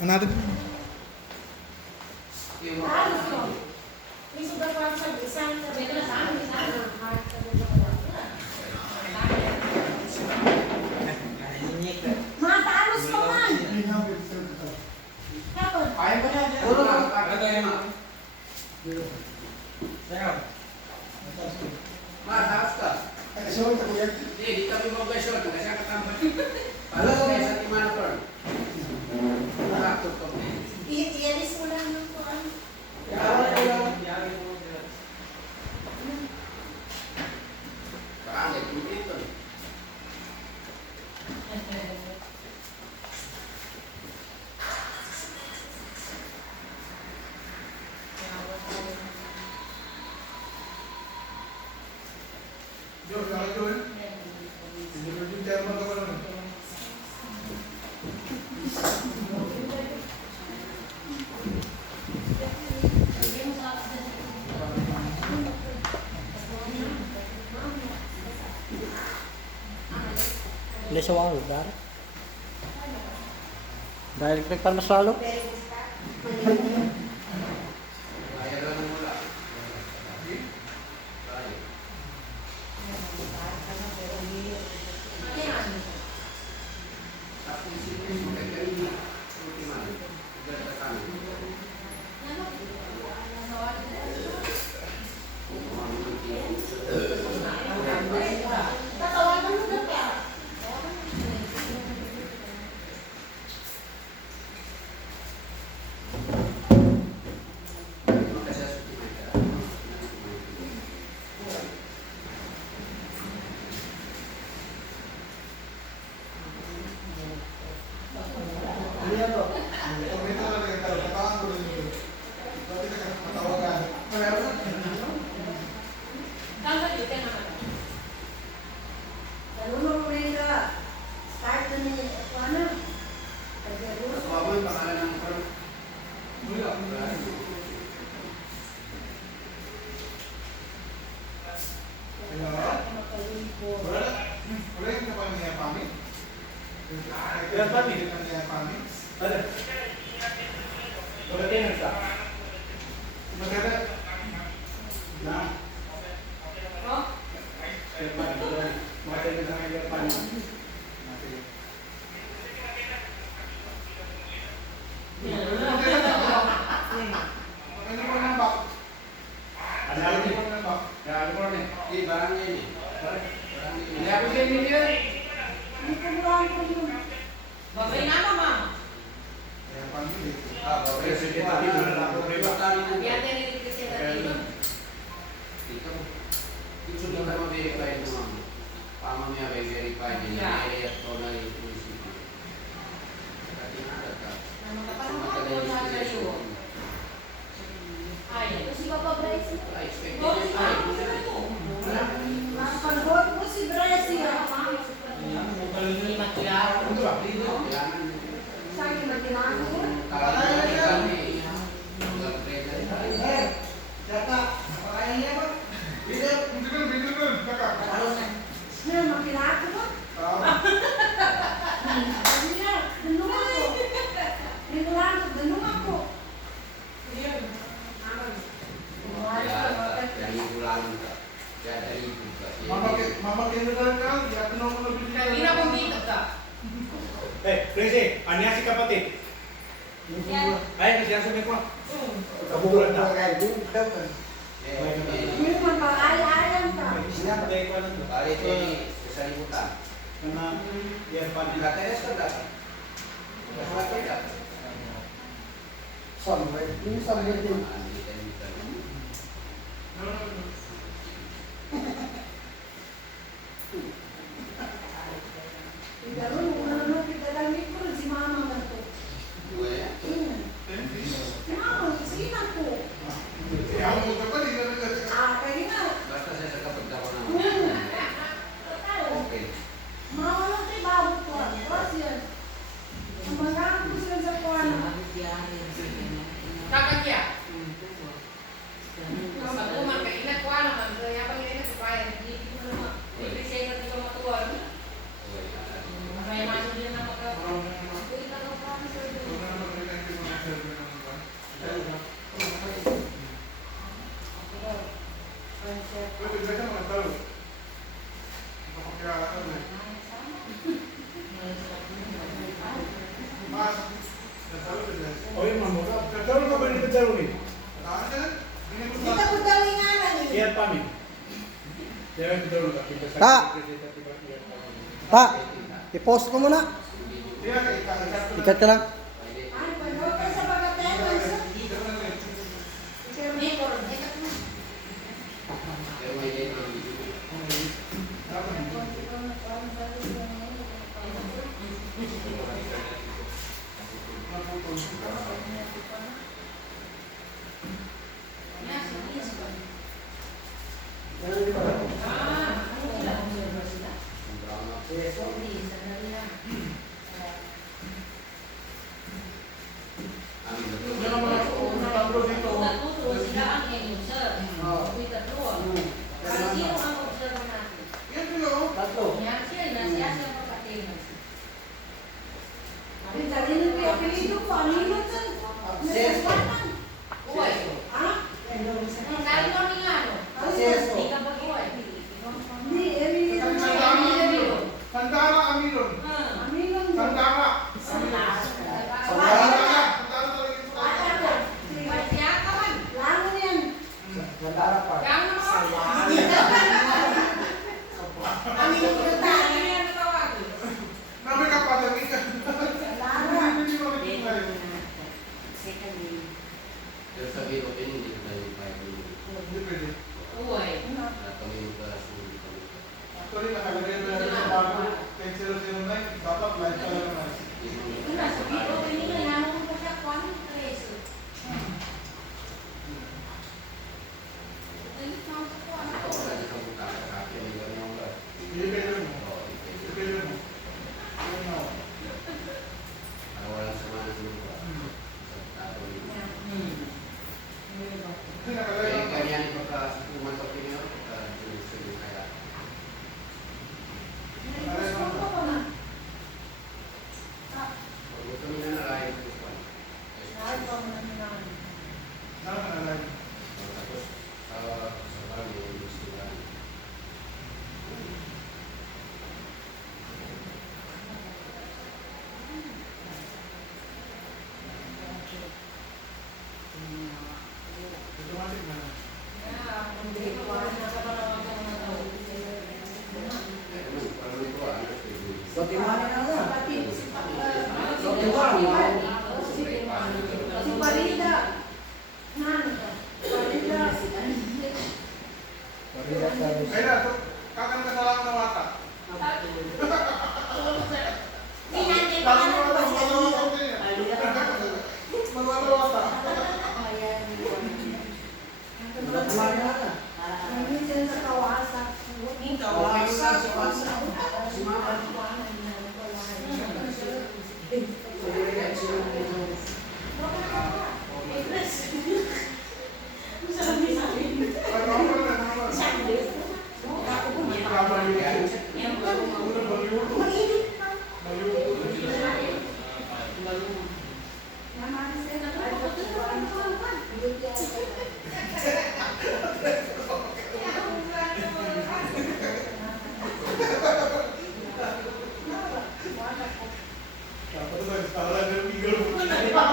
Ano natin? Matalos ko man. Kapag. Kaya ba niya? Mataas ka. Hindi, di kami mag-besyon. Kasi ang katambal. Alam mo kayo sa timana ko. Nakakot ko. Ialis mo lang ng kuwan. Kaangit mo dito. Hindi sa walo, dari. Dahil nagpagpal mas lalo. Kaya lang ang wala. Tapos sino yung magkakaroon ng timana? Ganda kami. Tatawagan mo na pera. Talunong rin ka. Start na ni Juana. Mas mababa yung pangalan ng firm. Hindi, barang yan eh. Hindi ako sa inyo yan. Hindi ko buwan ko yun. Babay na mama. Babay sa kita dito na lang. Yan din yung kasi dito. Dito. Dito na lang ma-verify mo ma'am. Pamamaya may verify din yung area at ko na yung munisipyo. Kasi nakat ka. Nakapanood ko sa iyo. Ay, Ito si Papa Bryce. Wala, expected oh, yun. ay, ito. Wala. Napag-vote ko si Bryce siya. Hindi matularo. Kailangan. Sa akin magkailangan ko. Kailangan kami. Walang pressure. Na, magkailangan ko ba? Hindi na, danong ako. Kailangan ko, danong ako. Dari bulan ka. Dari buka. Hindi na kong dito ka. Crazy, anya si kapatid. Yan. Ay, kasi sabi ko. Kabulan na. Hindi mo magpakaalam ka. Patay ko lang. Balik ini sa liputan. Kana yan pa nila. Nakateres ka dati. Nakateres ka. Somewhere din. Pero ano pitalamit ko si mama na to. Si mama, sige na ko. Kaya nga. Basta saya sa kapag ako na. Okay. Mama lang tayo bago ko. Tapos yan. Ang mga ko sila sa kuwan. Kakakya. Sa kuman, kaya inakuha naman. Kaya pag inakuha, hindi ko naman. Hindi siya natin matuwa. daruni. Kita ko dalinganan eh. Iyan pa min. Iyan ko daruni ka. Ta! Pa! I-post ko muna. Ikat ka lang. Ay, panood ka sa pagkatenan. May koron, ay kat mo. Pero may date ang Yan, sige, sige. Natuturo sila ang user. With the tool. Para sino ang observer natin? Yan siya, siya ang pagkatingin. Ay, dali na yung apelido ko. Anino to? Nasaspanan. Uy, Ha? sabi mo ni nga, no? Hindi ka ba uy? Hindi, Emilio. Sandara Amiron. Aminon mo. Sandara. Siya ka man. Langon yan. Yang mo. Aminon ko na Ano yan ang tawag? Nabi ka pa dami ka. Langon. Hindi mo makikita. Pero sabi ko, hindi ko tayo pwede. Hindi pwede. Uy. Kami magkasulit kami. Actually, nakalagay na rin sa bago. 10009. Dapat live ka lang naman. Ito na, sabi ko, kanina naman ko siya kung anong preso. Ay, naman ko kung ano. Ako wala di ka buka ka kaki, may gano'n ako ba? Ibigay mo. Oo, ipwede. Ibigay mo. Ayun na. Para walang sama na sila. Sa tato niyo. Hindi nakalagay. Kaya ganyan yung pagkasukuman ko pinyo, sinusunod kaya. Gusto ko pa na. Pag gusto nyo na narayan ko pa. Ay, pa mo na naman. Nakalagay. Tapos, sa bago, gusto lang. Automatic na. Para may ko, ano, Si Parida. Nan. Parida. Ay na, kakan ka sa lang na wata. Lagi mo na sa mga wata niya. Mga wata. Namin siya sa kawasak. Ay, mga wata na. Mainit pa.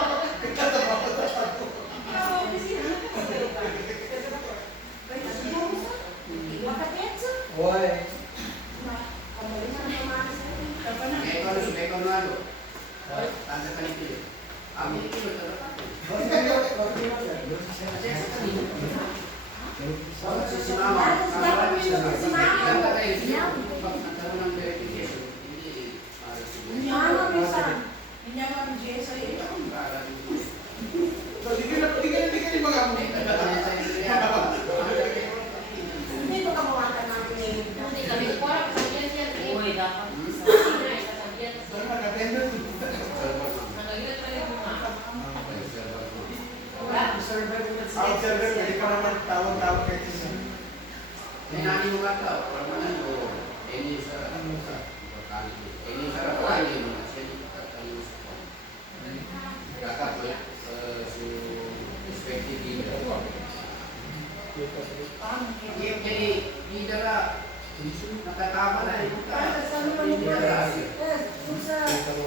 May ano, tanda ka nito yun. Amin ito, si Mama. Ganda kayo, nagkaroon ng verification. Hindi, para siguro. Mama, minsan. Para So, di ka ni mag-amit. Hindi ko kamawatan natin eh. Hindi kami ko alam, sabihan siya. Uy, dapat. Sabihan Saan nag-attendance? Nagagilid tayo mo nga. Observer, pwede ka naman tawag-tawag kayo siya. May nani mo kata, permanen ko. Ini sa ini sa kali mo na siya yung katayo sa ko. Kakak mo su perspective leader. Jadi leader lah. Nakatama na yung Para sa mga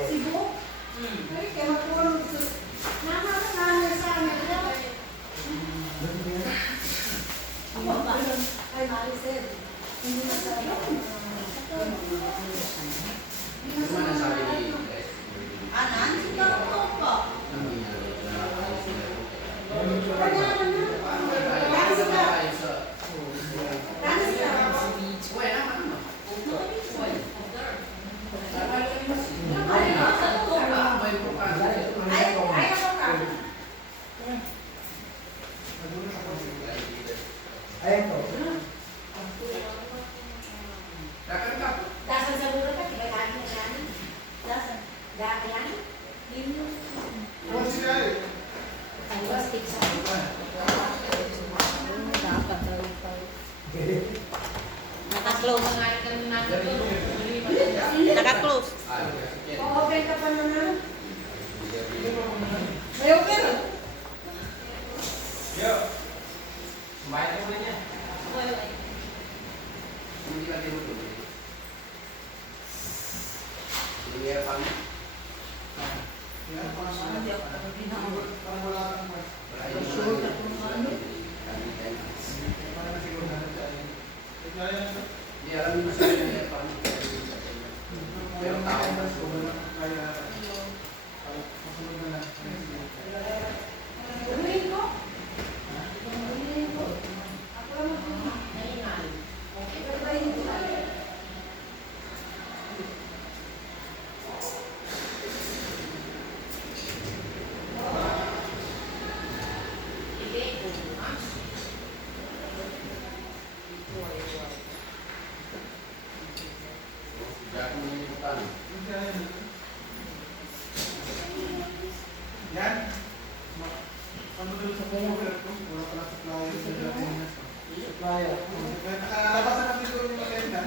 Cebu. Ay, kaya makulong. Nama na sa amin. Naka-close. O-open ka pa naman. May open. Hindi ka din mo ito. Hindi ka pa. Hindi alam mo sa hindi pa. Pero tao na Ulihin ko. Ulihin ko. Ako lang mag-ulihin. Ibabayin ko lang. Jack mo yung utang. Yan. Ano doon sa computer ko? Wala pala supplier sa dating. Supplier. Nakalabas na kami doon yung maganda.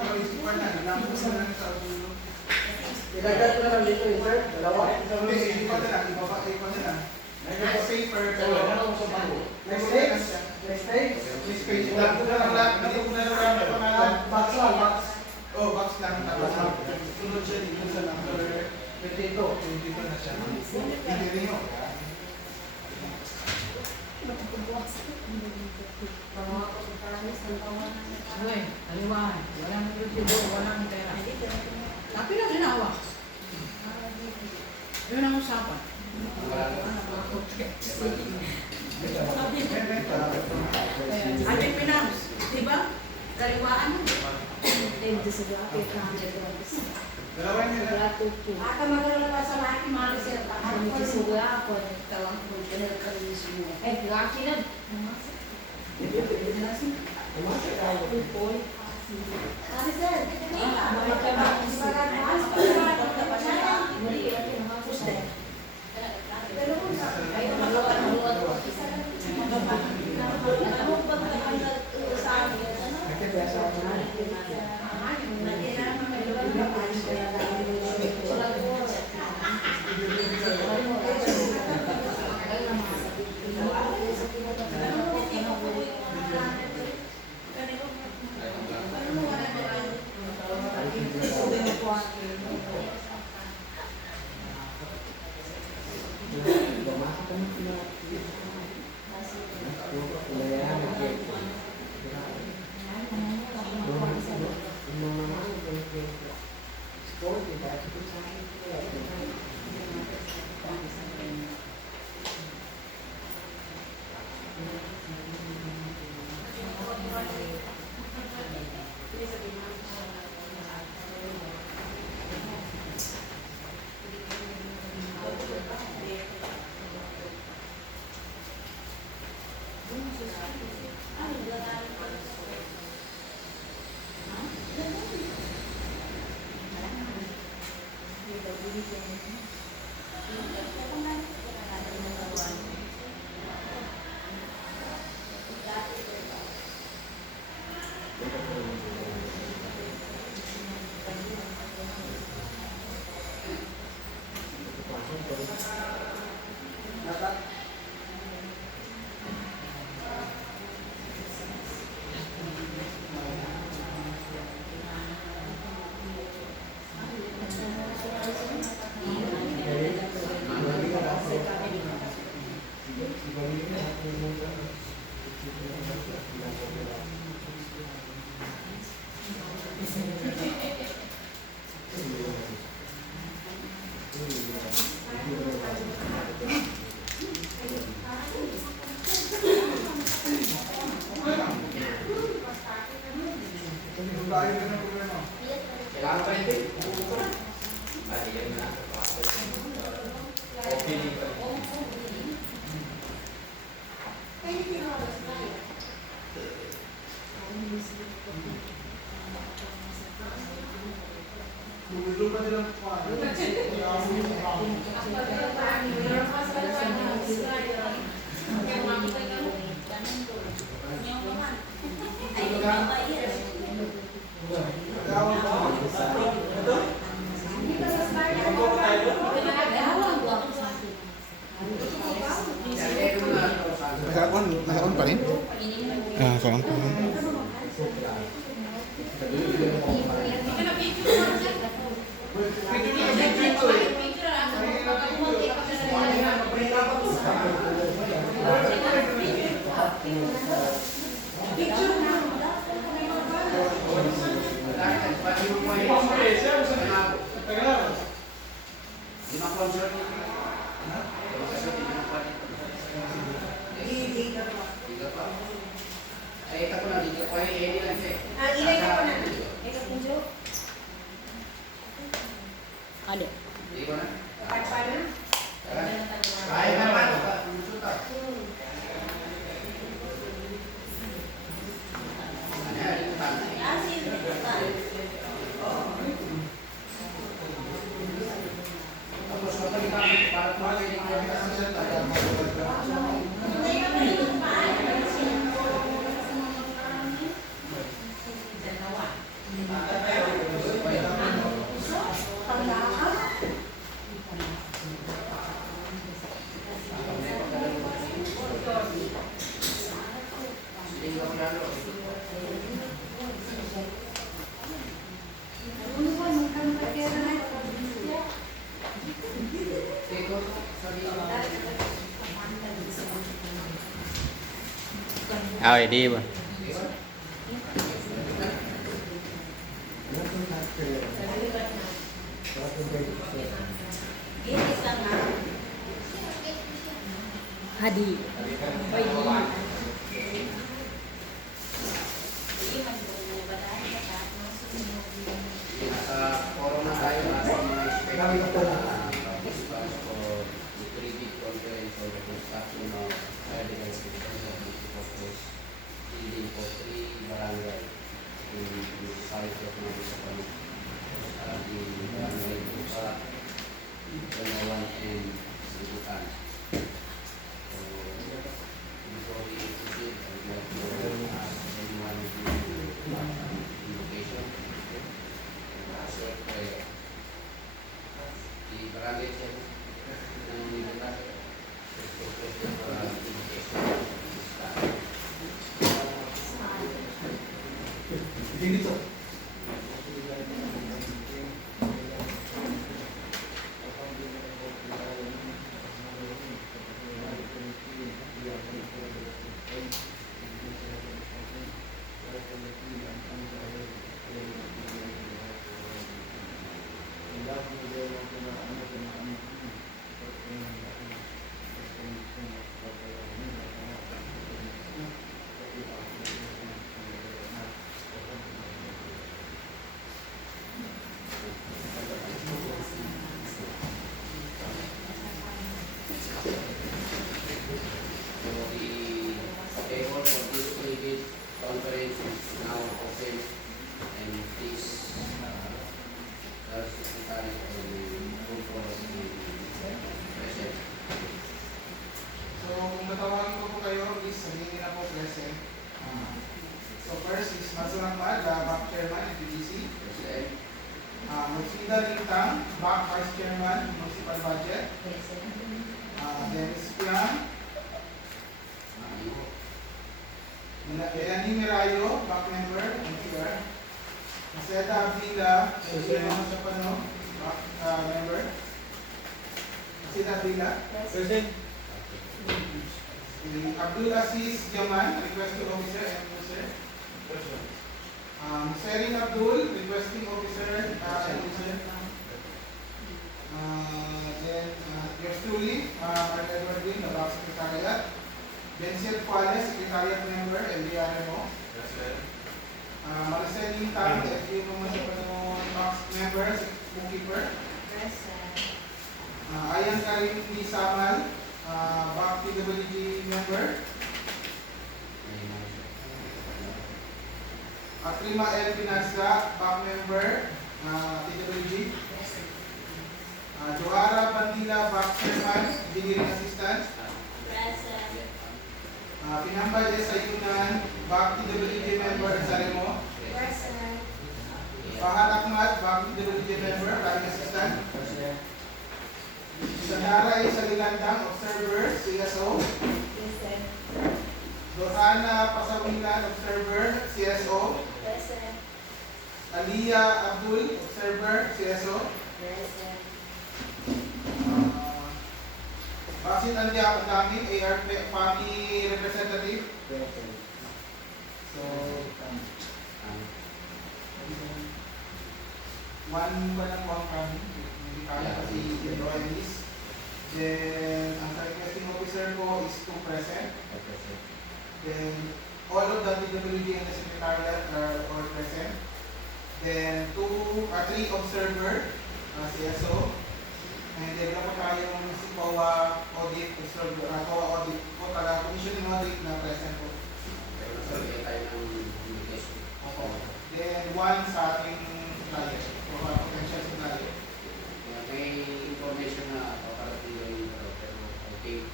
Pero isipar na. Nalampos na lang sa ulo. Ilagay ko na lang dito sir. Dalawa. Hindi, iba na lang. Iba na lang. Nag-paper. Pero Next stage. Next stage. Please page. Hindi ko na lang pangalan. Box lang. Box. Oh, box lang. Tapos sunod siya dito sa number 22. 22 na siya. Hindi rin yun. Uy, aliwan. Walang resibo, walang pera. Tapi na ginawa. Yun ang usapan. Ate Pinams, di ba? Kaliwaan mo. Dalawa niya lang. Aka maglalabas sa laki, malis sila. Sabi sir, Kailangan pa rin din. Lupa nilang kuwan. Ito? concert niyo? Concert niyo ng party? Hindi ka pa. Tiga pa? Ay, ito ko na, dito ko ay Eddie lang siya. Ilay ka pa na. Ikaw punjo. Ano? Hindi ko na. Pa na. Kaya na ba? Musuta. Ano yan? Ito tama. Tapos kapag para tumakinig ko yung concert, kaya magpapagod ka. Di ba? Hadi. Nasa corona tayo, nasa mga expected discuss for the 3D conference for the construction of medical systems of the proposed building for 3 barangay in the site of Nabisapan, the barangay Busa, Panawan, and Sibukan. So, before we proceed, I would like to ask anyone to invocation. Short prayer. Di barangay siya ng Nibukan. Invocation. Dito. So the table for this private conference is now open, and please, Secretary for the full course present. So, kung natawagin ko po kayo, please sabihin na po present. So, first is Masunang Maaga, Back Chairman, FPDC. Present. Magsinda Lintang, Back Vice Chairman, Municipal Budget. Dennis Piang. Elani Mirayo, Back Member, NCR. Maseda Abdila, Back Member. Maseda Abdila. Present. Abdul Aziz Jaman, Requesting Officer and User. Serin Abdul, Requesting Officer and User. Then yours truly, Mark Edward Green, the Back Secretariat. Benziel Fuales, Secretariat Member, LDRMO. Maricel Lintang, FU Municipal Box Member, Bookkeeper. Ayan Karim P. Samal, Back PWG Member. Atrima L. Pinasga, Back Member, PWG. Joara Bandila, Back Chairman, Engineering Assistant. Pinambay S. Ayunan, Back PWG Member, Saremo. Fahad Ahmad, Back PWG Member, Planning Assistant. Sandara Salilandang, Observer, CSO. Johanna Pasawilan, Observer, CSO. Aliyah Abdul, Observer, CSO. Basit Andia Pagdaming, AR Family Representative. So, one ba lang po ang kami? Hindi kaya kasi Royalist. Then, ang sa requesting officer ko is 2 present. Then, all of the TWG and the secretariat are all present. Then, 3 observer, CSO. And then, wala pa tayong si COA audit, observer, COA audit, o taga commissioning audit na present po. Pero nasabi tayo ng invitation. Opo. Then, 1 sa ating supplier, o potential supplier. Kaya may information na paparating lang yun, pero I think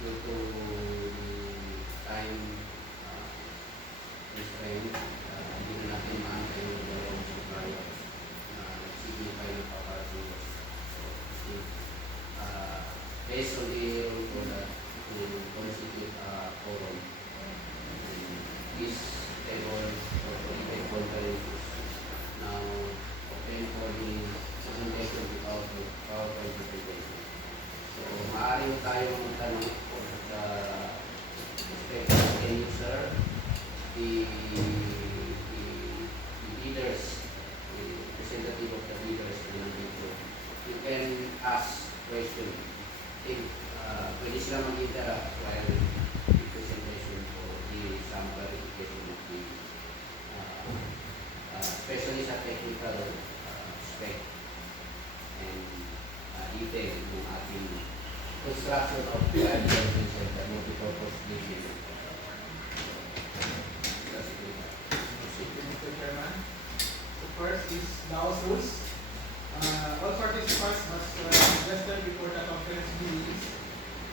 due to the time constraint, hindi na natin maantay yung dalawang supplier na signify na paparating. So, I think, based on the rule for that to constitute a forum, this table or the conference is now open for the presentation without the PowerPoint presentation. So, maaaring tayo magtanong sa respective end user, the leaders, the representative of the leaders na nandito. You can ask question. Pwede sila mag-interact while the presentation for the some clarification of the especially sa technical spec and detail ng ating construction of the Library Center, multipurpose building. Mr. Chairman. So first is Laos rules. All participants must register before the conference begins.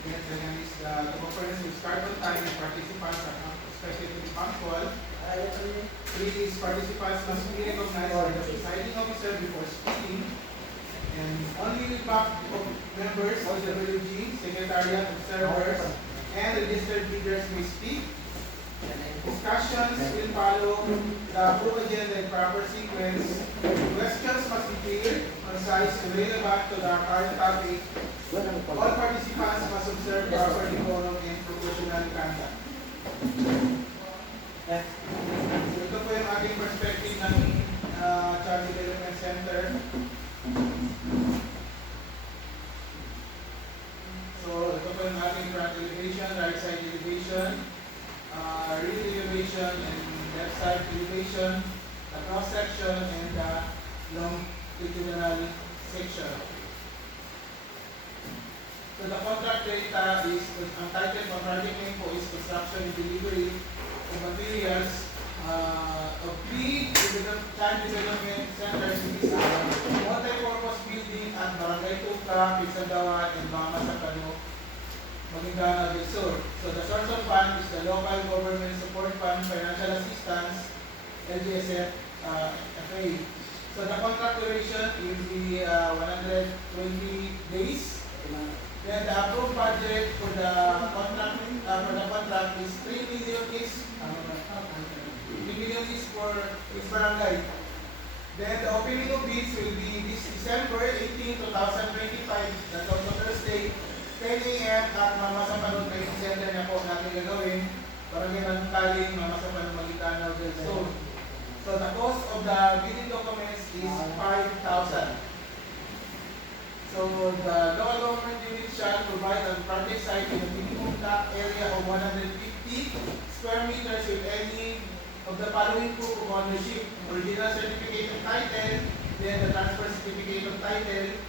Then second is the conference will start on time and participants are expected to be punctual. 3 is participants must be recognized by the presiding officer before speaking. And only back of members of the WG, secretariat, observers, and registered leaders may speak. Discussions will follow the full agenda in proper sequence. Questions must be clear, concise, and relevant to the current topic. All participants must observe proper decorum and proportional conduct. So ito po yung ating perspective ng Child Development Center. So ito po yung ating front elevation, right side elevation, rear elevation, and left side elevation, the cross section, and the longitudinal section. So the contract data is, ang title contracting name po is Construction and Delivery of Materials of Child Development Center. This is a multi-purpose building at Barangay Tuca, Pizandawan, and Mama Sapano, Maguindana del Sur. So the source of fund is the Local Government Support Fund Financial Assistance, LGSF, FA. So the contract duration will be 120 days. Then the approved budget for the contract is 3 million each. 3 million each for each barangay. Then the opening of bids will be this December 18, 2025. That's also Thursday, 10 a.m. at Mama Sapano Training Center na po natin gagawin. Barangay Manungkaling, Mama Sapano, Maguindana del Sur. So the cost of the bidding documents is 5,000. So the local government unit shall provide on project site in a minimum lot area of 150 square meters with any of the following proof of ownership: original certificate of title, then the transfer certificate of title,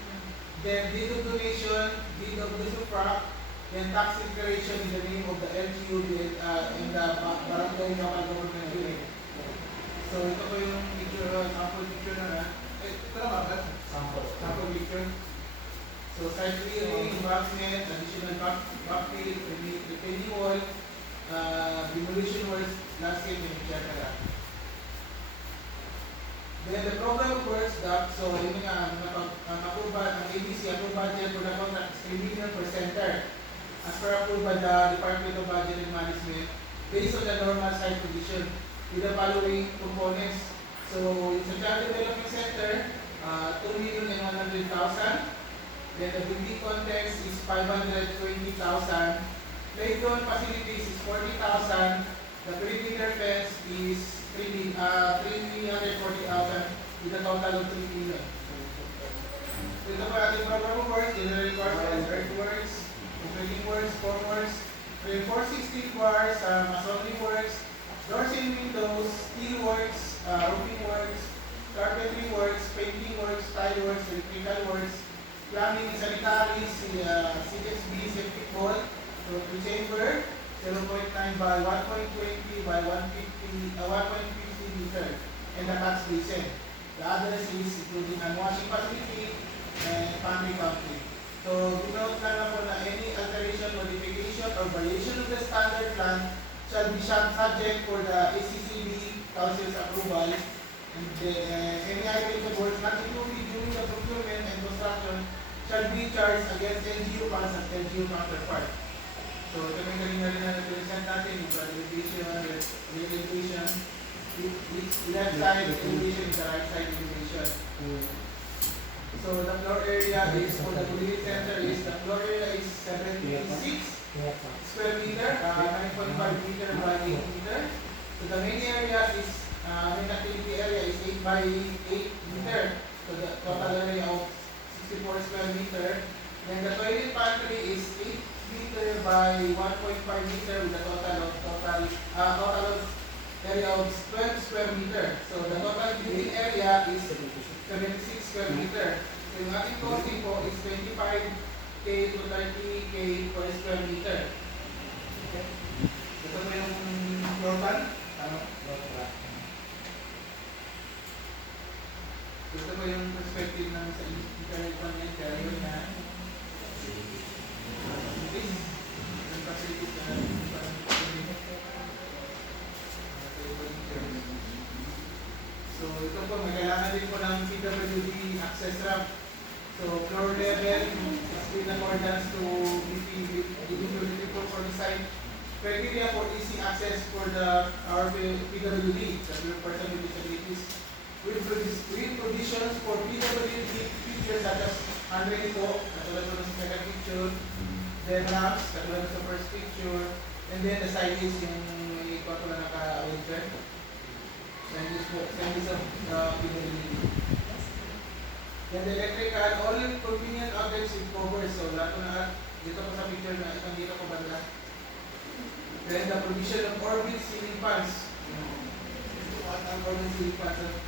then deed of donation, deed of usufruct, then tax declaration in the name of the LGU in the barangay local government unit. So ito po yung picture, sample picture na ito na ba? Sample picture. So site clearing, embankment, additional backfill, retaining wall, demolition works, landscape, and etc. Then the program of works that, so yun nga, ang ABC approved budget for the contract is 3 million per center. As per approved by the Department of Budget and Management, based on the normal site condition, with the following components. So yung sa Child Development Center, 2,100,000. Then the building context is 520,000. Playground facilities is 40,000. The perimeter fence is 340,000 with a total of 3 million. So ito po ating program of work, general requirements, earthworks, concreting works, formworks, reinforcing steel bars, masonry works, doors and windows, steel works, roofing works, carpentry works, painting works, tile works, electrical works, plumbing, sanitary, CSB, septic hall, so the chamber, 0.9 by 1.20 by 150 meter, and the catch basin. The others is including hand washing facility and pantry country. So, denote lang po na any alteration, modification, or variation of the standard plan shall be subject for the ACCB Council's approval, and any items of work not included during the procurement and construction shall be charged against NGU funds as NGU counterpart. So, ito may kanina rin na nag-present natin yung elevation, left side elevation is the right side elevation. So, the floor area is, for the Gulili Center is, the floor area is 76 square meter, 9.5 meter by 8 meter. So, the main area is, main activity area is 8 by 8 meter. So, the total area of 64 square meter. Then the toilet pantry is 8 meter by 1.5 meter with a total of area of 12 square meter. So the total building area is 76 square meter. So yung ating costing po is 25K to 30K per square meter. Okay. Ito po yung floor plan. Ito po yung perspective ng sa internet plan yan. Kaya yun na so ito po, may kailangan din po ng PWD access ramp. So floor level is in accordance to BP for the site. Criteria for easy access for our PWD, the person with disabilities. With provisions for PWD features such as handrail po, katulad po ng second picture, then ramps, katulad sa first picture, and then the side is yung may katulad naka-winter. Signage po, signage of PWD. Then the electrical, all convenient objects is covered, so lahat po na, dito po sa picture na itong dito po banda. Then the provision of orbit ceiling fans. Ito po ang orbit ceiling fans.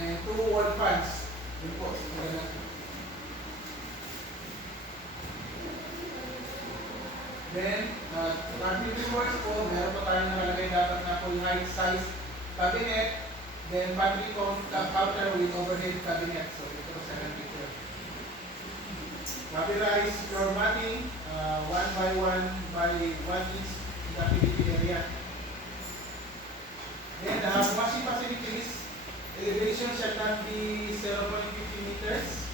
And 2 wall fans. Yun po, then, carpentry works po, meron po tayong nakalagay dapat na full height size cabinet, then pantry counter with overhead cabinet. So, ito po second picture. Rubberized floor matting, 1 by 1 by 1 inch in the activity area. Then, the washing facilities, elevation shall not be 0.50 meters.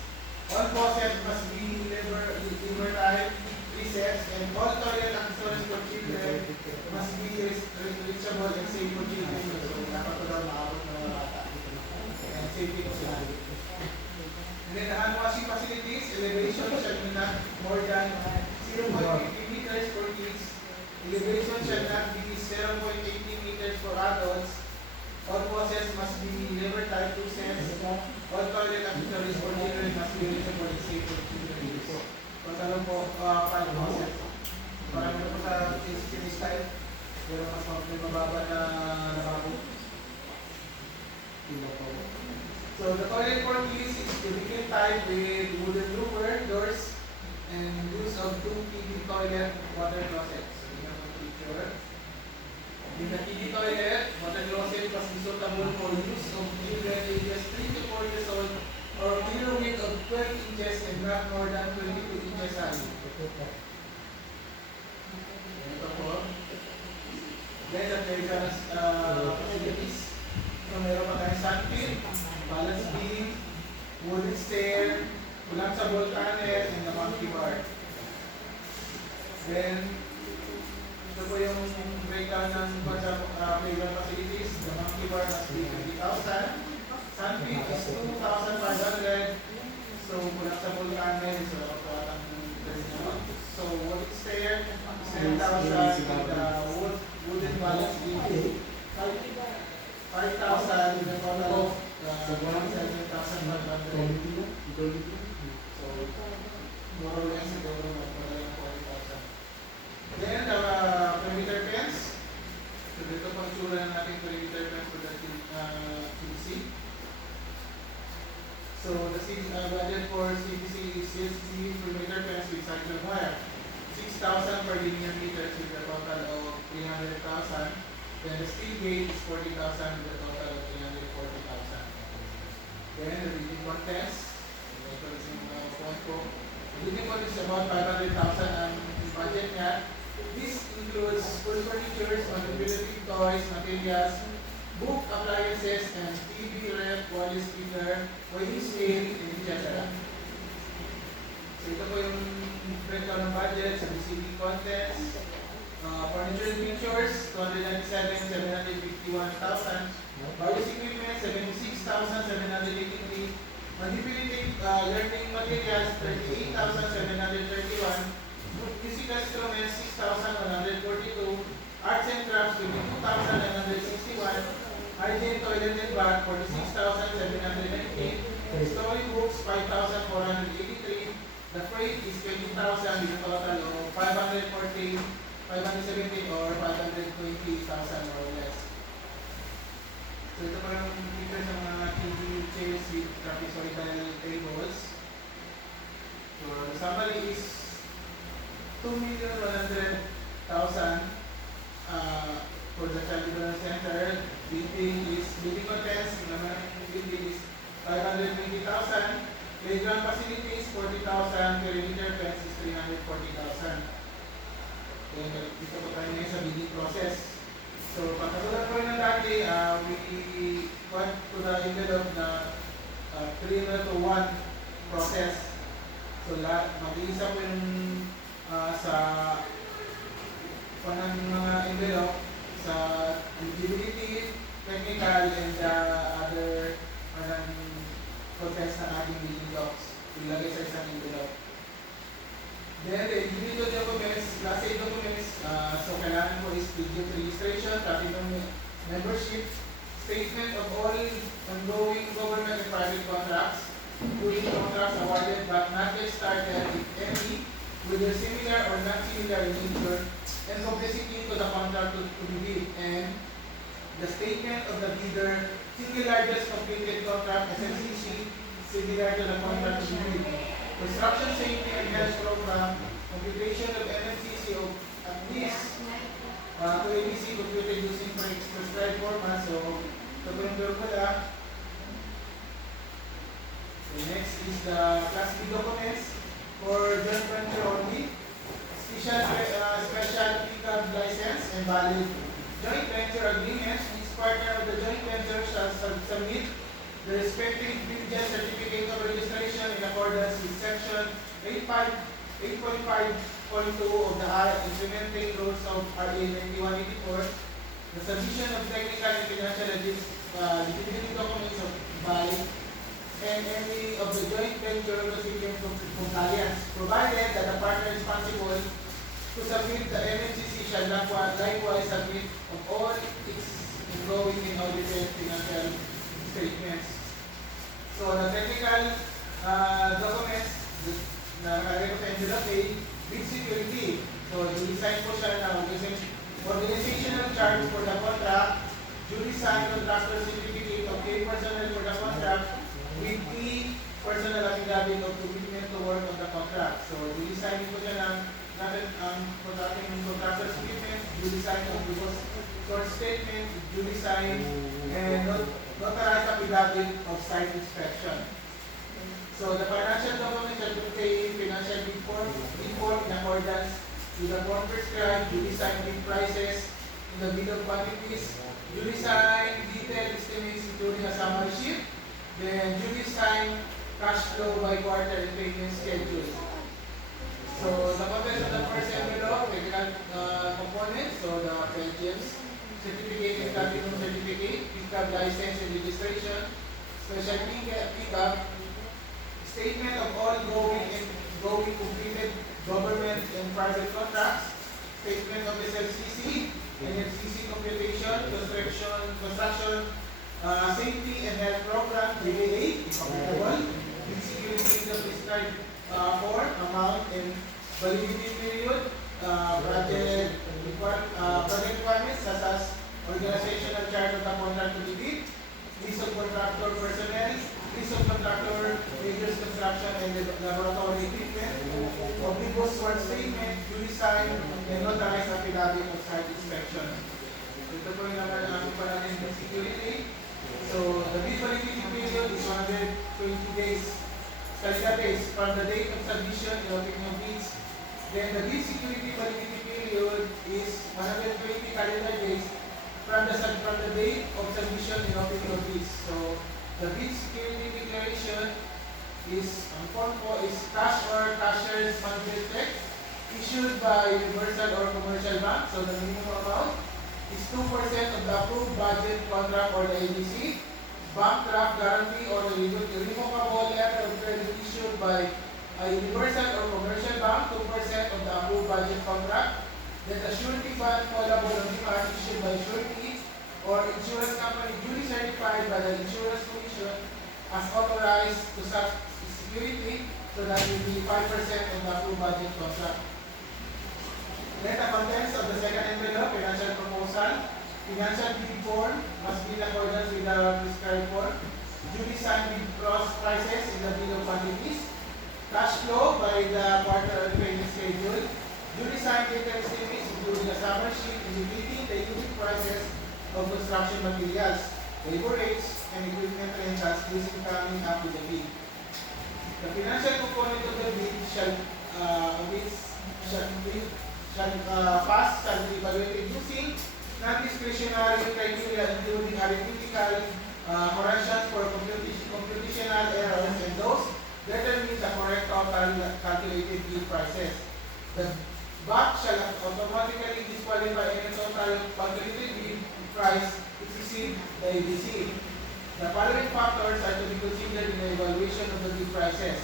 All faucets must be lever type, recess, and all toilet accessories for children must be reachable and safe for children. So, dapat ko daw maabot ng mga bata. And safety ko sila. And then, the hand washing facilities, elevation shall be not more than 0.50 meters for kids. Elevation shall not be 0.80 meters for adults. All faucets must be lever type 2 cents. All toilet accessories for children must be reachable and safe for children. So, talong po, 5 faucets. Marami na po sa ACCB style. Pero mas may mababa na nababo. So, the toilet for kids is cubicle type with wooden roofer, doors, and use of 2 TV toilet water closets. So, yun ang picture. In the TV toilet, water closet must be suitable for use of children ages 3 to 4 years old or clear width of 12 inches and not more than 22 inches high. Ito po. Then, the medical facilities. So, meron pa tayong sandpit, balance beam, wooden stair, collapsible tunnel, and the monkey bar. Then, ito po yung breakdown ng playground facilities. The monkey bar must be 50,000. Sandpit is 2,500. So, collapsible tunnel is so wooden stair is 10,000 and wooden balance beam 5,000 with a total of 7,500. So, more or less ito for CPC is CSC perimeter fence with cyclone wire. 6,000 per linear meters with a total of 300,000. Then the steel gate is 40,000 with a total of 340,000. Then the bidding contest, ito rin yung point ko. The bidding contest is about 500,000 ang budget niya. This includes full furniture, manipulative toys, materials, book appliances, and TV, ref, wall speaker, weighing scale, etc. So ito po yung breakdown ng budget sa BCB contest. Furniture and pictures, 297,751,000. Various equipment, 76,783. Manipulative learning materials, 38,731. Physical instruments, 6,142. Arts and crafts, 22,961. Hygiene, toilet and bath, 46,798. Storybooks, 5,483. The freight is 20,000 with a total of 570 or 520,000 more or less. So ito po yung picture sa mga TV chairs with trapezoidal tables. So the summary is 2,100,000 for the Child Development Center. Building is building contents, naman ng building is 520,000. Playground facilities 40,000. Perimeter fence is 340,000. Then dito po tayo ngayon sa bidding process. So pagkasulat po ng dati, we went to the envelope na 3-1 process. So mag-iisa po yung sa panang mga envelope sa eligibility, technical, and other parang contents ng ating bidding docs. Ilagay sa isang envelope. Then the individual documents, class A documents, so kailangan mo is digit registration, copy ng membership, statement of all ongoing government and private contracts, including contracts awarded but not yet started, if any, whether similar or not similar in nature, and complexity to the contract to be bid, and the statement of the bidder, single largest completed contract, SMCC, similar to the contract to be bid. Construction safety and health program, computation of MMCC of at least to ABC computed using prescribed format. So, ito po yung formula. So, next is the Class B documents for joint venture only. Special pickup license and valid joint venture agreement. Each partner of the joint venture shall submit the respective diligence certificate of registration in accordance with section 8.5.2 of the implementing rules of RA 9184, the submission of technical and financial eligibility documents of by and any of the joint venture recipient compliance, provided that the partner responsible to submit the MMCC shall likewise submit of all its ongoing and audited financial statements. So the technical documents na nakalagay ko sa envelope A, bid security. So i-sign po siya na organizational charge for the contract, duly signed contractor certificate of A personnel for the contract with E personal affidavit of commitment to work on the contract. So duly signed po siya ng contractor's commitment, duly signed of the source statement, duly signed, and notarized affidavit of site inspection. So the financial documents shall contain financial report in accordance with the form prescribed, duly signed bid prices, in the bill of quantities, duly signed detailed estimates including a summary sheet, then duly signed cash flow by quarter and payment schedule. So the contents of the first envelope, technical components, so the Belgium's certificate and platinum certificate, pickup license and registration, special pickup, statement of all going completed government and private contracts, statement of SFCC, NFCC computation, construction, safety and health program, JA8, if applicable, with security in the prescribed form, amount, and validity period, project requirements such as organizational chart of the contract to be bid, list of contractor personnel, list of contractor, majors construction, and the laboratory equipment, omnibus work statement, duly signed, and notarized affidavit of site inspection. Ito po yung naman ang panalin ng security. So, the bid validity period is 120 days, calendar days from the date of submission in opening of bids. Then the bid security validity period is 120 calendar days from the date of submission in opening of bids. So, the bid security declaration is, ang form po is cash or cashier's management check issued by Universal or Commercial Bank. So, the minimum amount is 2% of the approved budget contract or the ABC, bank draft guarantee or the revocable letter of credit issued by a Universal or Commercial Bank, 2% of the approved budget contract, then the surety bond callable on demand issued by surety or insurance company duly certified by the Insurance Commission as authorized to such security, so that will be 5% of the approved budget contract. Then the contents of the second envelope, financial proposal, financial bid form must be in accordance with the prescribed form, duly signed bid cross prices in the bill of quantities, cash flow by the quarter payment schedule, duly signed data estimates including a summary sheet indicating the unit prices of construction materials, labor rates, and equipment rentals using coming up with the bid. The financial component of the bid shall pass shall be evaluated using non-discretionary criteria including arithmetical corrections for computational errors and those determine the correct total calculated bid prices. The BAC shall automatically disqualify any total calculated bid price which exceeds the ABC. The following factors are to be considered in the evaluation of the bid prices.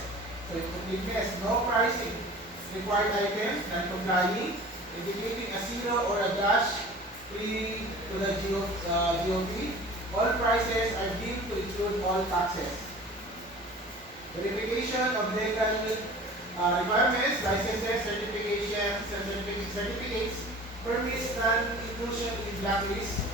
So, completeness, no pricing required items, non-complying, indicating a zero or a dash free to the GOT. All prices are deemed to include all taxes. Verification of legal requirements, licenses, certificates, permits, non-inclusion in blacklist.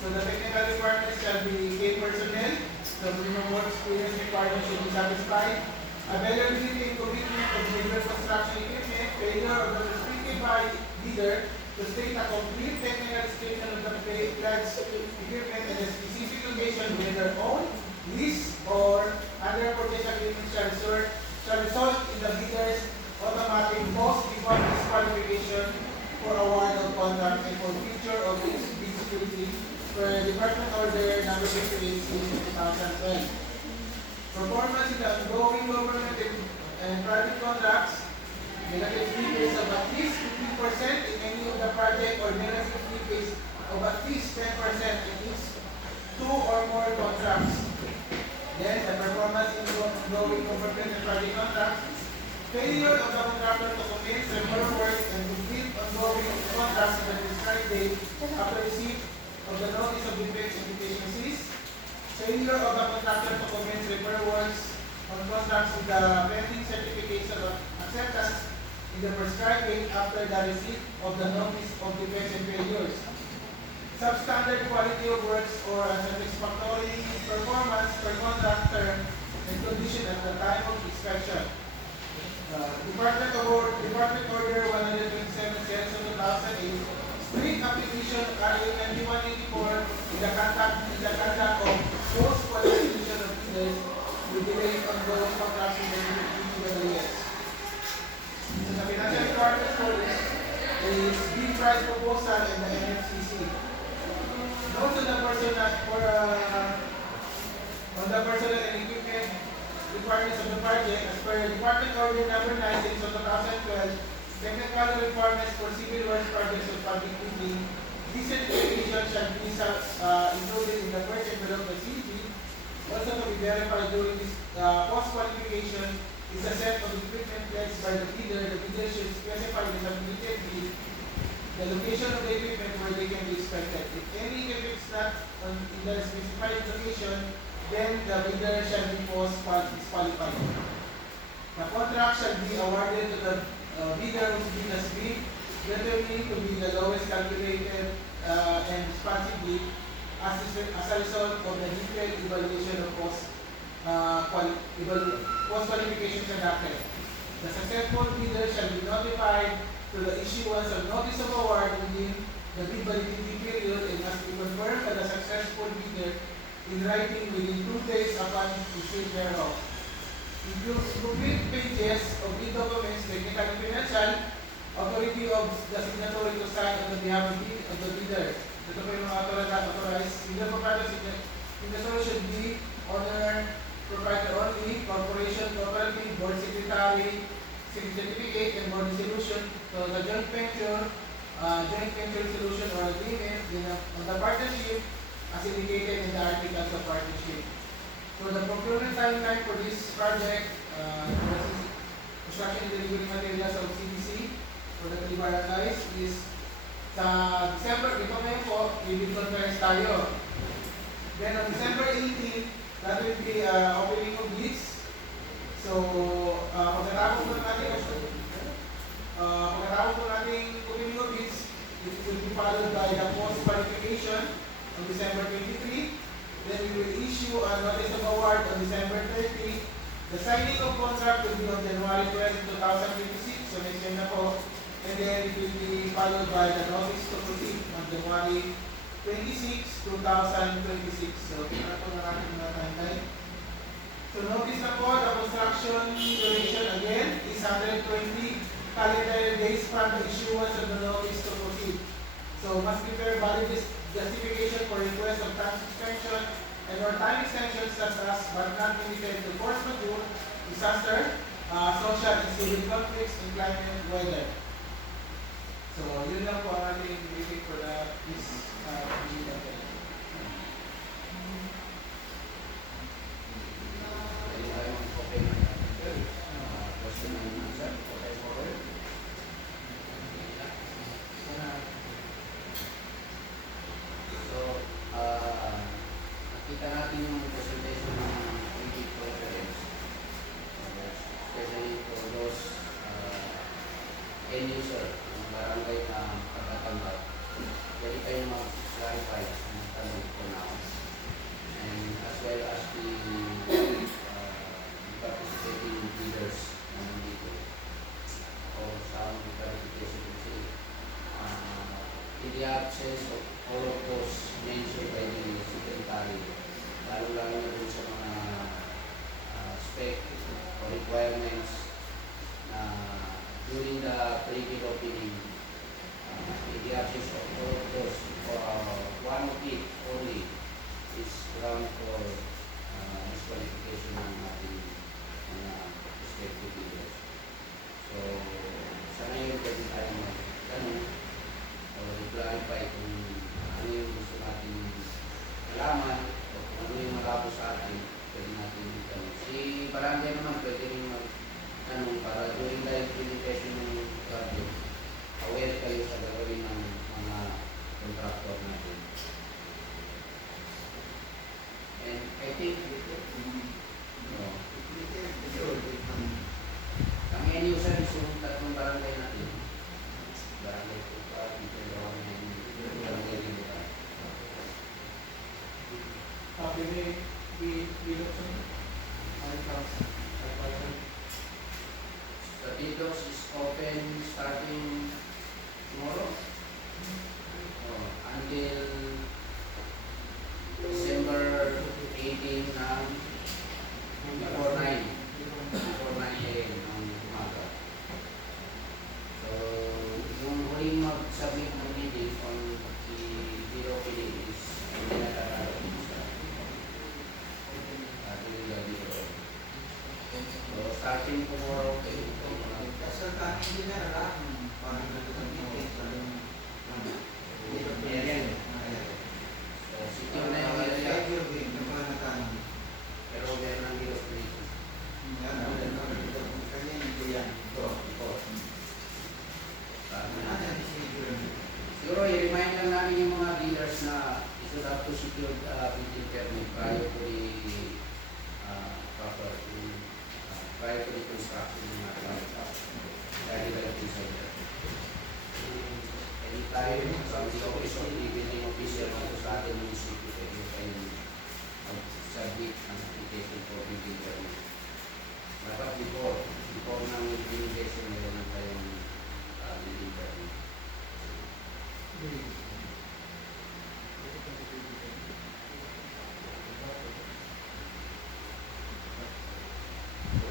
So the technical requirements shall be paid personnel, the minimum work experience requirement should be satisfied, availability and commitment of labor construction equipment, failure of the restricted by bidder to state a complete technical description of the pledged equipment and a specific location, whether owned, leased, or under purchase agreement shall result in the bidder's automatic post-default disqualification for award of contract and for future of its bid security per Department Order number 58 2012. Performance in the ongoing government and private contracts, negative figures of at least 50% in any of the project or negative figures of at least 10% in each 2 or more contracts. Then the performance in ongoing government and private contracts, failure of the contractor to commence regular work and complete ongoing contracts in the prescribed date after receipt of the notice of defects and deficiencies, failure of the contractor to commence repair works on contracts with the pending certificates of acceptance in the prescribed date after the receipt of the notice of defects and failures, substandard quality of works or unsatisfactory performance per contractor and condition at the time of inspection. Department Order 127 Series of 2008, strict application of RA 9184 in the conduct of post-qualification of bidders with delay on those contracts in the DPWS. So the financial requirement for this is bid price proposal and the NFCC. Note to the personnel on the personnel and equipment requirements of the project as per Department Order number 9 Series of 2012, technical requirements for civil works projects of public building. This certification shall be included in the first envelope of CEP. Also to be verified during this post-qualification is a set of equipment pledged by the bidder. The bidder should specify the submitted bid, the location of the equipment where they can be inspected. If any equipment is not in the specified location, then the bidder shall be disqualified. The contract shall be awarded to the bidder whose bid has been determined to be the lowest calculated and responsive bid as a result of the detailed evaluation of cost post-qualification sa DACEL. The successful bidder shall be notified to the issuance of notice of award within the bid validity period and must be confirmed by the successful bidder in writing within 2 days upon receipt thereof. Include pages of bid documents, technical and financial, authority of the signatory to sign on the behalf of the bidder. Ito po yung mga authorized bidder proprietor. Signatory should be owner, proprietor only, corporation, cooperative, board secretary, certificate, and board resolution. So the joint venture resolution or agreement on the partnership as indicated in the articles of partnership. So the procurement timeline for this project, construction and delivery materials of CDC for the 3 barangays is sa December, ito ngayon po, bibig conference tayo. Then on December 18, that will be opening of bids. So, pagkatapos po natin opening of bids, it will be followed by the post-qualification on December 23. Then we will issue a notice of award on December 30. The signing of contract will be on January 12, 2026, so next year na po. And then it will be followed by the notice to proceed on January 26, 2026. So, tingnan po na natin mga timeline. So, notice na po, the construction duration again is 120 calendar days from the issuance of the notice to proceed. So, must prepare valid justification for request of time suspension and or time extensions such as but not limited to force majeure, disaster, social and civil conflicts, and climate weather. So, yun lang po ang ating briefing for this meeting. Question and answer. Okay, forward. So, nakita natin yung presentation ng meeting conference, especially for those end user ng barangay na pagkatanggap. Pwede kayo mag-clarify ng tanong ko now. And as well as the participating leaders na nandito or some clarification kasi in the absence of all of those mentioned by the secretary, lalo-lalo na dun sa mga spec or requirements na during the pre-bid opening, in the absence of all of those, one of it only is ground for disqualification ng ating mga respective leaders. So, sa ngayon, pwede tayo magtanong o i-clarify kung ano yung gusto natin malaman o kung ano yung malabo sa atin, pwede natin magtanong. Si Barangay naman, pwede rin magtanong para during the implementation ng project, aware kayo sa gagawin ng mga contractor natin. And I think, ang end user is yung tatlong barangay natin. Barangay Pupa, Pinteron, and Barangay Libutan. The Titos is open starting tomorrow until December 18 ng before 9 a.m. ng umaga. So, yung huling mag-submit ng bidding on the bid opening is hindi natatarapin sa ating bid opening. So, starting tomorrow, secure na yung area. Pero meron ang bilos dito. Siguro, i-remind lang namin yung mga dealers na you should have to secure bidding permit prior to the prior to the construction ng mga project. Dahil developing center. Anytime, from the office of the building official dito sa ating municipio, pwede kayo mag-submit ang application for building permit. Dapat before ng implementation, meron na tayong building permit.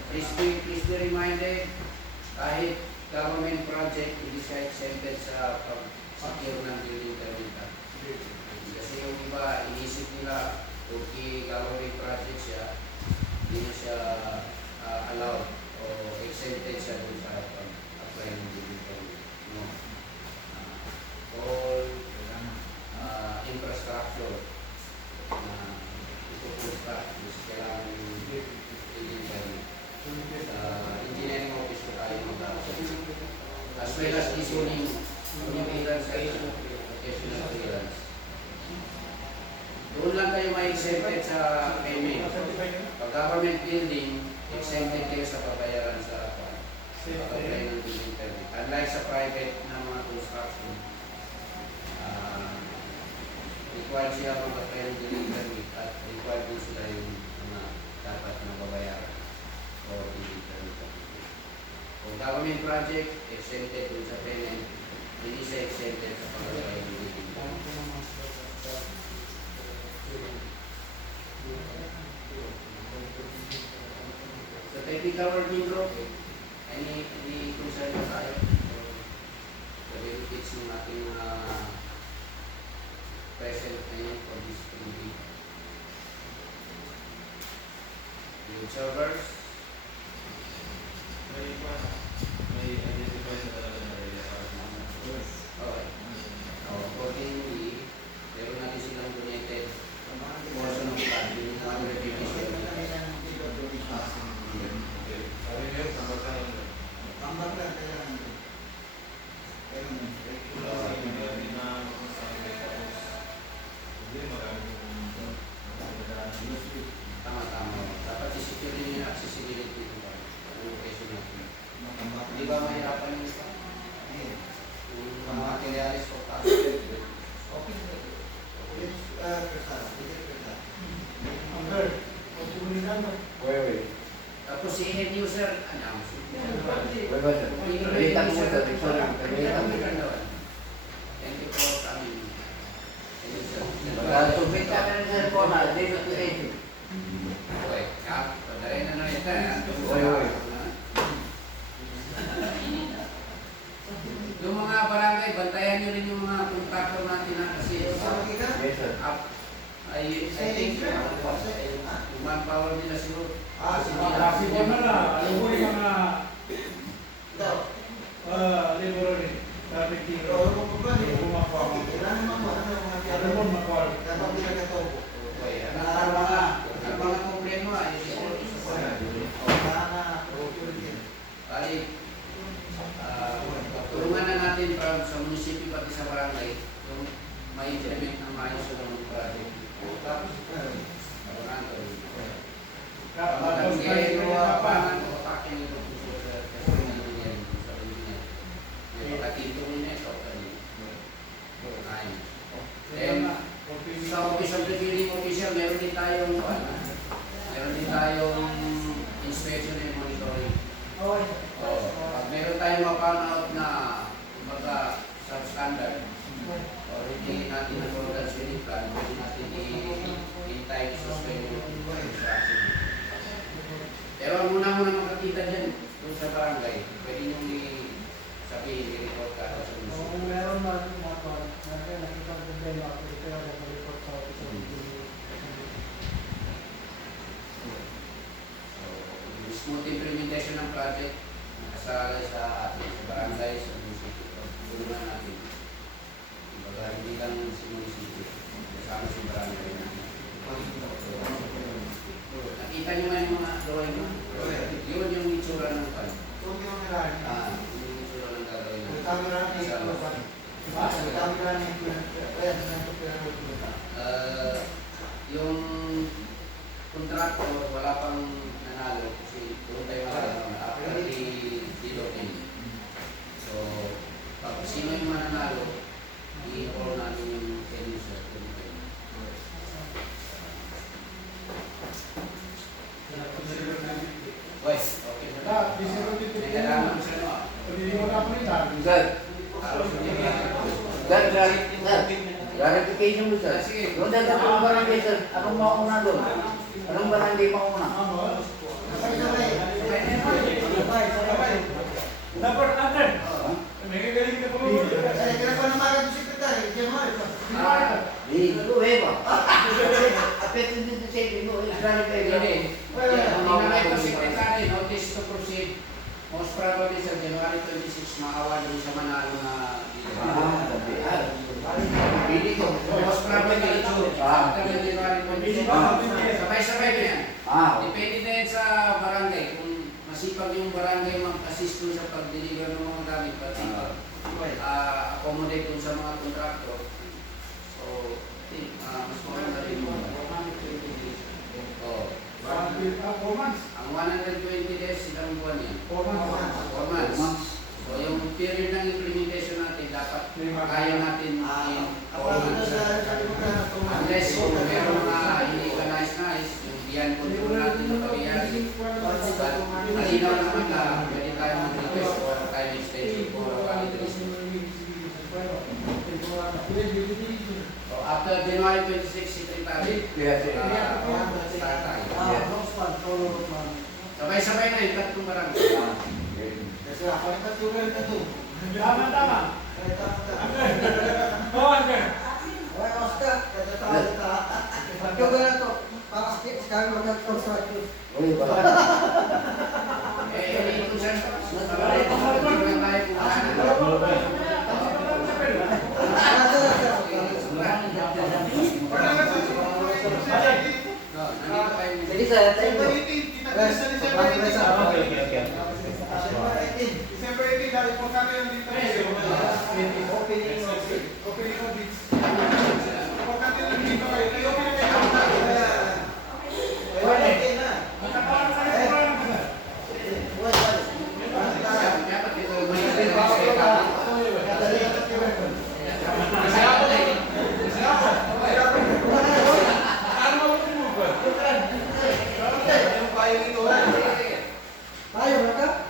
Please be reminded, kahit government project, hindi siya exempted sa pag-secure ng building permit. Kasi yung iba, inisip nila, okay, government project siya, hindi na siya allowed o exempted siya dun sa pag-apply ng building permit. No. All infrastructure na ipupunta, gusto kailangan yung building permit. Engineering office ko tayo mag-apply. As well as issuing clearance at vocational clearance. Doon lang kayo ma-exempted sa payment. Pag government building, exempted kayo sa pabayaran sa pag-apply ng building permit. Unlike sa private na mga construction, required siya mag-apply ng building permit at required din sila yung mga dapat na babayaran o building permit. Kung government project, exempted dun sa payment, hindi siya exempted sa pag-apply ng building permit. So technical working group, any concern na tayo? The benefits ng ating present ngayon for this committee. Yung servers, May identify sa talaga na area para sa mga. okay. Accordingly, meron natin silang donated portion of that, yung 150. Sabi niyo, sambatan lang. Wala sa inyo, hindi na masasabi tapos hindi marami yung Tama-tama. Dapat i-secure din yung accessibility ng location natin. Di ba mahirapan yung isa? Yung mga materialis o tapos si end user, announce. Thank you for coming. Okay, kap, padarin na naman ito. Yung mga barangay, bantayan nyo rin yung mga contractor natin na kasi I think yung manpower nila siguro. Kasi ko na na, alam mo yung mga labor rin. Sabi kilo, kumakuha mo. Alam mo, makuha. Okay, ang mga problema ay balik, tulungan na natin sa munisipyo pati sa barangay yung ma-implement ng maayos ng project. Tapos, Tapos kayo pangan o takin ito sa engineering, sa engineering. May pagkatintong nito kanina. Then, sa office of the building official, meron din tayong inspection and monitoring. Pag meron tayong ma-found na kumbaga substandard, o hindi natin nag-order sa plan, hindi natin i-type suspend yung construction. Pero ang muna makakita dyan, doon sa barangay, pwede nyo sabihin, i-report ka sa munisipyo. Kung meron natin nakita ang problema, ito yung report sa office of the Smooth implementation ng project, nakasalay sa atin, sa barangay, sa munisipyo. Tulungan natin. Kumbaga, hindi lang si munisipyo, kasama si barangay natin. Nakita nyo nga yung mga drawing mo? Yun yung itsura ng pan. Yung itsura ng gagawin natin. Yung contractor, wala pang nanalo kasi doon tayo magkakaroon after the loading. So, pag sino yung mananalo, i-call natin yung end user. May kailangan siya, no? Pag-iiwan ako nila. Sir, Tapos hindi niya. clarification mo sir. Sige. Doon dahil sa barangay sir, anong mauna doon? Anong barangay mauna? Dapat under. May kagaling na po. Di, luego. Apet hindi na siya, di mo, clarify lang. Hindi. Hindi na ito secretary, notice to proceed. Most probably sa January 26, maawa doon sa Manalo na Bili ko. Most probably ito. After the January 26. Sabay-sabay ko yan. Depende na yan sa barangay. Kung masipag yung barangay mag-assist dun sa pag-deliver ng mga gamit, pati accommodate dun sa mga contractor. So, mas maganda rin mo. Ang 120 days, ilang buwan yan? 4 months. So, yung period ng implementation natin, dapat kaya natin in 4 months. Unless kung meron mga hindi ka nice, yung beyond control natin na pangyayari. Malinaw naman na pwede tayo mag-request for time extension for valid reason. So, after January 26, Secretary, start tayo. Sabay-sabay na yung tatlong barangay. Tama. Oh, under. Uy, ba? Hindi ko siya. Sabay tayo kung Sige sir, December 18, kita na sa December 18. December 18, dahil po kami yung dito. Opening of bids. Po kami yung dito kayo. I-open na kayo.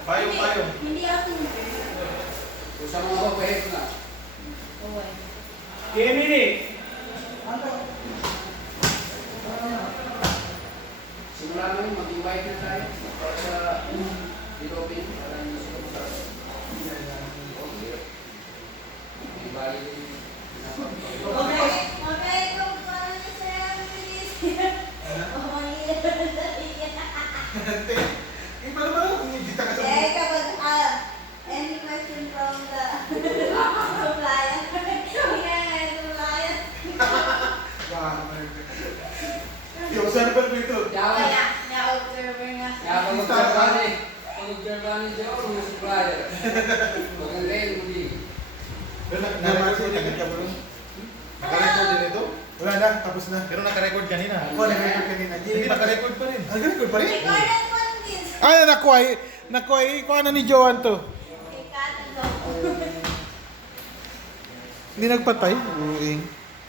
Payong. Hindi ako. sa mga babae na. Emily. Simula namin, mag-invite na tayo para sa Philippine, para hindi sila masarap. Okay. Ibalik din. Okay, kung paano niya siya bilis. Iba naman, hindi ka sa Eh, kapag, any question from the supplier? Supplier. Yung saan ba dito? Kaya, na-observer nga. Pag-observani siya ako ng supplier. Maganda yun, hindi. Nakarecord din ito? Wala na, tapos na. Pero naka-record kanina. Ako, nakarecord kanina. Hindi naka-record pa rin. Nakarecord pa rin? Recorded mo din. Ay, nakuha na ni Joan to. Ikaw, Hindi nagpatay? Oo,